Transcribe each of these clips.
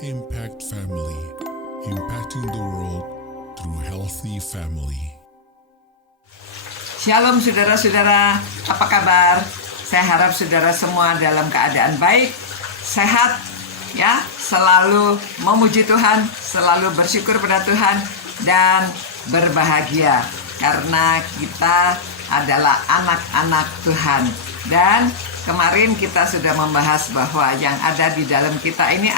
Impact Family, impacting the world through healthy family. Shalom saudara-saudara, apa kabar? Saya harap saudara semua dalam keadaan baik, sehat, ya, selalu memuji Tuhan, selalu bersyukur pada Tuhan, dan berbahagia karena kita adalah anak-anak Tuhan. Dan kemarin kita sudah membahas bahwa yang ada di dalam kita ini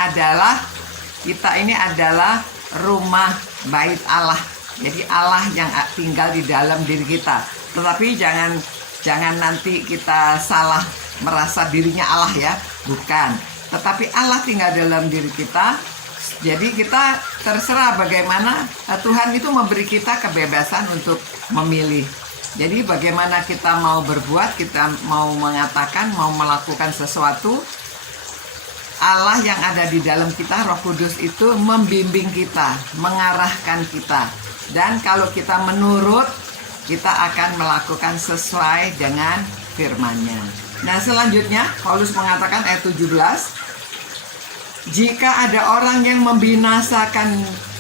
adalah rumah bait Allah. Jadi Allah yang tinggal di dalam diri kita. Tetapi jangan nanti kita salah merasa dirinya Allah, ya, bukan. Tetapi Allah tinggal dalam diri kita. Jadi kita terserah bagaimana Tuhan itu memberi kita kebebasan untuk memilih. Jadi bagaimana kita mau berbuat, kita mau mengatakan, mau melakukan sesuatu, Allah yang ada di dalam kita, Roh Kudus itu membimbing kita, mengarahkan kita. Dan kalau kita menurut, kita akan melakukan sesuai dengan firman-Nya. Nah, selanjutnya Paulus mengatakan ayat 17, jika ada orang yang membinasakan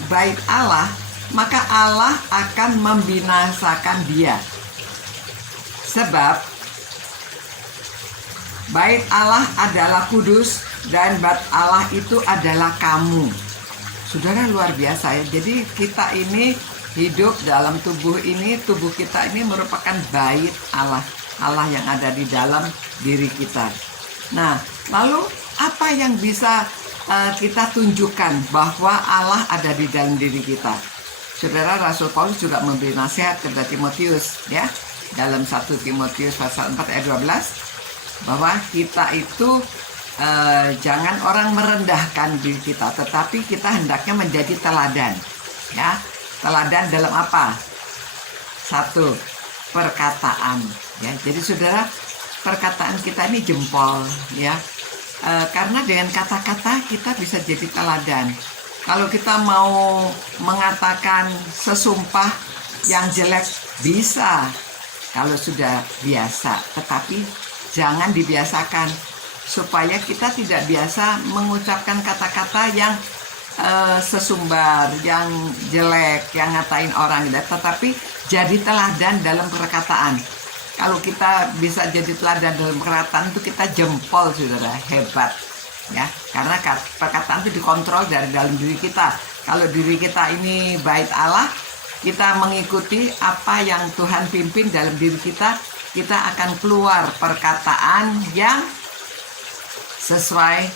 bait Allah, maka Allah akan membinasakan dia. Sebab bait Allah adalah kudus dan bait Allah itu adalah kamu. Saudara, luar biasa, ya. Jadi kita ini hidup dalam tubuh ini, tubuh kita ini merupakan bait Allah. Allah yang ada di dalam diri kita. Nah, lalu apa yang bisa kita tunjukkan bahwa Allah ada di dalam diri kita? Saudara, Rasul Paulus juga memberi nasihat kepada Timotius, ya, dalam 1 Timotius pasal 4 ayat 12, bahwa kita itu jangan orang merendahkan diri kita, tetapi kita hendaknya menjadi teladan, ya. Teladan dalam apa? 1, perkataan, ya. Jadi saudara, perkataan kita ini jempol, ya. Karena dengan kata-kata kita bisa jadi teladan. Kalau kita mau mengatakan sesumpah yang jelek, bisa kalau sudah biasa, tetapi jangan dibiasakan supaya kita tidak biasa mengucapkan kata-kata yang sesumbar, yang jelek, yang ngatain orang, tetapi jadi teladan dalam perkataan. Kalau kita bisa jadi teladan dalam perkataan itu kita jempol, saudara, hebat, ya, karena perkataan itu dikontrol dari dalam diri kita. Kalau diri kita ini bait Allah, kita mengikuti apa yang Tuhan pimpin dalam diri kita, kita akan keluar perkataan yang sesuai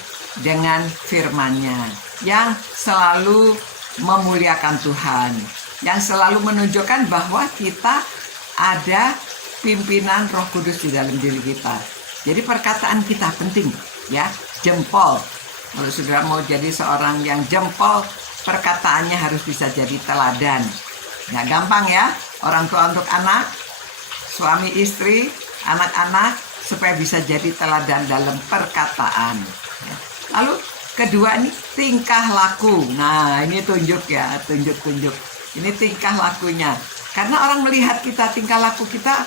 dengan firman-Nya, yang selalu memuliakan Tuhan, yang selalu menunjukkan bahwa kita ada pimpinan Roh Kudus di dalam diri kita. Jadi perkataan kita penting, ya, jempol. Kalau saudara mau jadi seorang yang jempol, perkataannya harus bisa jadi teladan. Nggak gampang, ya, orang tua untuk anak, suami istri, anak-anak, supaya bisa jadi teladan dalam perkataan, ya. Lalu kedua ini tingkah laku. Nah, ini tunjuk, ya, tunjuk. Ini tingkah lakunya. Karena orang melihat kita, tingkah laku kita.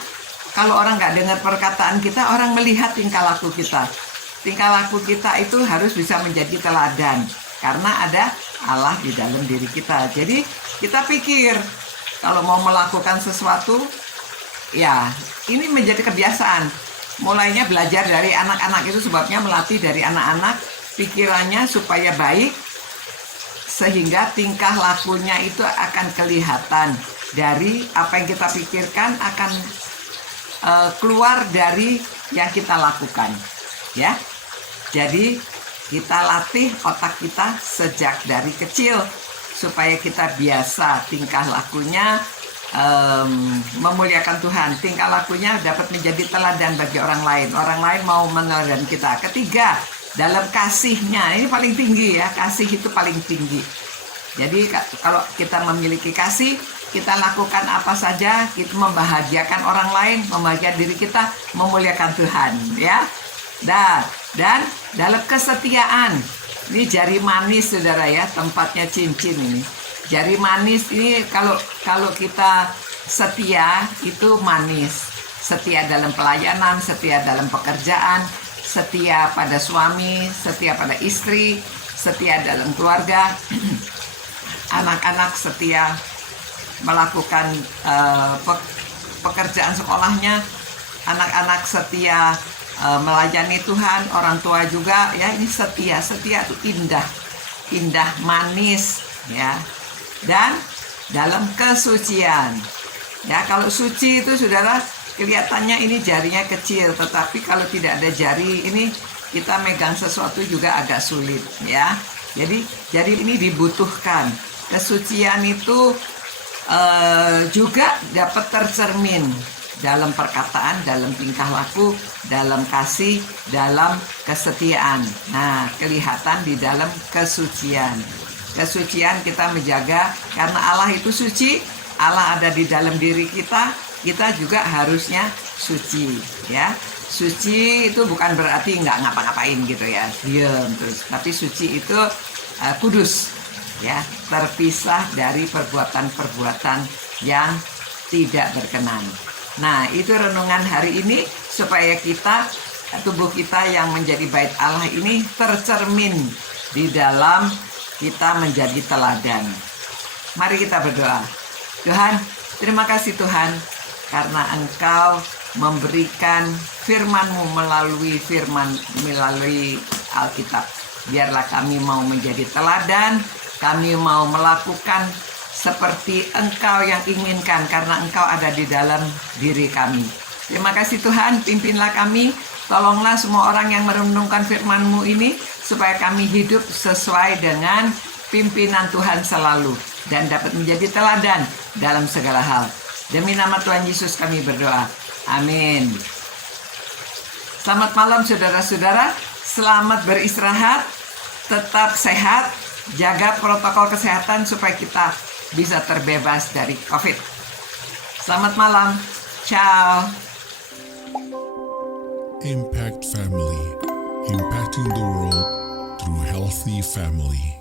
Kalau orang nggak dengar perkataan kita, orang melihat tingkah laku kita. Tingkah laku kita itu harus bisa menjadi teladan, karena ada Allah di dalam diri kita. Jadi kita pikir, kalau mau melakukan sesuatu, ya, ini menjadi kebiasaan. Mulainya belajar dari anak-anak, itu sebabnya melatih dari anak-anak pikirannya supaya baik, sehingga tingkah lakunya itu akan kelihatan dari apa yang kita pikirkan, akan keluar dari yang kita lakukan, ya. Jadi kita latih otak kita sejak dari kecil supaya kita biasa tingkah lakunya memuliakan Tuhan. Tingkah lakunya dapat menjadi teladan bagi orang lain. Orang lain mau meneladani kita. Ketiga, dalam kasihnya, ini paling tinggi, ya, kasih itu paling tinggi. Jadi kalau kita memiliki kasih, kita lakukan apa saja, kita membahagiakan orang lain, membahagiakan diri kita, memuliakan Tuhan, ya. Dan dalam kesetiaan, ini jari manis, saudara, ya, tempatnya cincin ini. Jari manis ini kalau kita setia itu manis. Setia dalam pelayanan, setia dalam pekerjaan, setia pada suami, setia pada istri, setia dalam keluarga, anak-anak setia melakukan pekerjaan sekolahnya, anak-anak setia melayani Tuhan, orang tua juga ya, ini setia itu indah, manis ya. Dan dalam kesucian ya, kalau suci itu saudara kelihatannya ini jarinya kecil, tetapi kalau tidak ada jari ini kita megang sesuatu juga agak sulit ya. Jadi ini dibutuhkan. Kesucian itu juga dapat tercermin dalam perkataan, dalam tingkah laku, dalam kasih, dalam kesetiaan. Nah, kelihatan di dalam kesucian. Kesucian kita menjaga karena Allah itu suci, Allah ada di dalam diri kita, kita juga harusnya suci ya. Suci itu bukan berarti nggak ngapa-ngapain gitu ya, diam terus. Tapi suci itu kudus ya, terpisah dari perbuatan-perbuatan yang tidak berkenan. Nah, itu renungan hari ini supaya tubuh kita yang menjadi bait Allah ini tercermin di dalam kita menjadi teladan. Mari kita berdoa. Tuhan, terima kasih Tuhan karena Engkau memberikan firman-Mu melalui Alkitab. Biarlah kami mau menjadi teladan, kami mau melakukan seperti Engkau yang inginkan karena Engkau ada di dalam diri kami. Terima kasih Tuhan, pimpinlah kami, tolonglah semua orang yang merenungkan firman-Mu ini supaya kami hidup sesuai dengan pimpinan Tuhan selalu dan dapat menjadi teladan dalam segala hal. Demi nama Tuhan Yesus kami berdoa. Amin. Selamat malam saudara-saudara, selamat beristirahat, tetap sehat, jaga protokol kesehatan supaya kita bisa terbebas dari COVID. Selamat malam. Ciao. Impact Family, impacting the world through healthy family.